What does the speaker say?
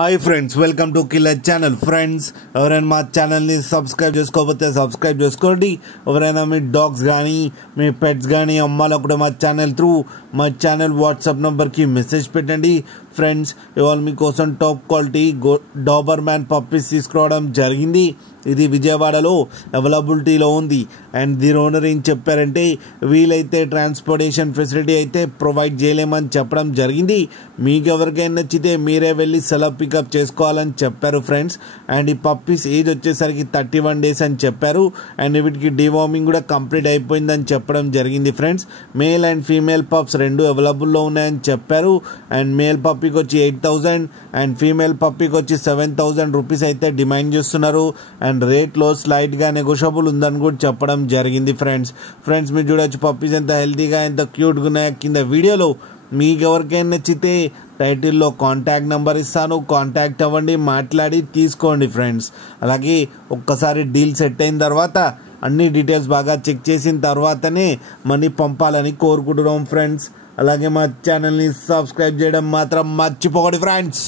Hi friends, welcome to killer channel. Friends, ఎవరైనా మా ఛానల్ని సబ్స్క్రైబ్ చేసుకోకపోతే సబ్స్క్రైబ్ చేసుకోండి. ఎవరైనా మీ డాగ్స్ కానీ మీ పెట్స్ కానీ అమ్మాలనుకుంటే మా ఛానల్ వాట్సాప్ నెంబర్కి మెసేజ్ పెట్టండి. ఫ్రెండ్స్, ఇవాళ మీకోసం top quality Dabur man puppies తీసుకురావడం జరిగింది. ఇది విజయవాడలో అవైలబిలిటీలో ఉంది. అండ్ దీని ఓనర్ ఏం చెప్పారంటే, వీలైతే ట్రాన్స్పోర్టేషన్ ఫెసిలిటీ అయితే ప్రొవైడ్ చేయలేమని చెప్పడం జరిగింది. మీకు ఎవరికైనా నచ్చితే మీరే వెళ్ళి సెలవు పికప్ చేసుకోవాలని చెప్పారు ఫ్రెండ్స్. అండ్ ఈ పప్పీస్ ఏజ్ వచ్చేసరికి 31 days అని చెప్పారు. అండ్ వీటికి డివార్మింగ్ కూడా కంప్లీట్ అయిపోయిందని చెప్పడం జరిగింది friends. Male and female pups రెండు అవైలబుల్లో ఉన్నాయని చెప్పారు. అండ్ మేల్ పప్పీకి వచ్చి 8,000 అండ్ ఫీమేల్ పప్పీకి వచ్చి 7,000 రూపీస్ అయితే డిమాండ్ చేస్తున్నారు. అండ్ రేట్లో స్లైట్గా నెగోషియబుల్ ఉందని కూడా చెప్పడం జరిగింది ఫ్రెండ్స్. మీరు చూడొచ్చు పప్పీస్ ఎంత హెల్తీగా ఎంత క్యూట్గా ఉన్నాయో. కింద వీడియోలో మీకు ఎవరికైనా నచ్చితే టైటిల్లో కాంటాక్ట్ నెంబర్ ఇస్తాను, కాంటాక్ట్ అవ్వండి, మాట్లాడి తీసుకోండి ఫ్రెండ్స్. అలాగే ఒక్కసారి డీల్ సెట్ అయిన తర్వాత అన్ని డీటెయిల్స్ బాగా చెక్ చేసిన తర్వాతనే మనీ పంపాలని కోరుకుంటున్నాం ఫ్రెండ్స్. అలాగే మా ఛానల్ని సబ్స్క్రైబ్ చేయడం మాత్రం మర్చిపోకండి ఫ్రెండ్స్.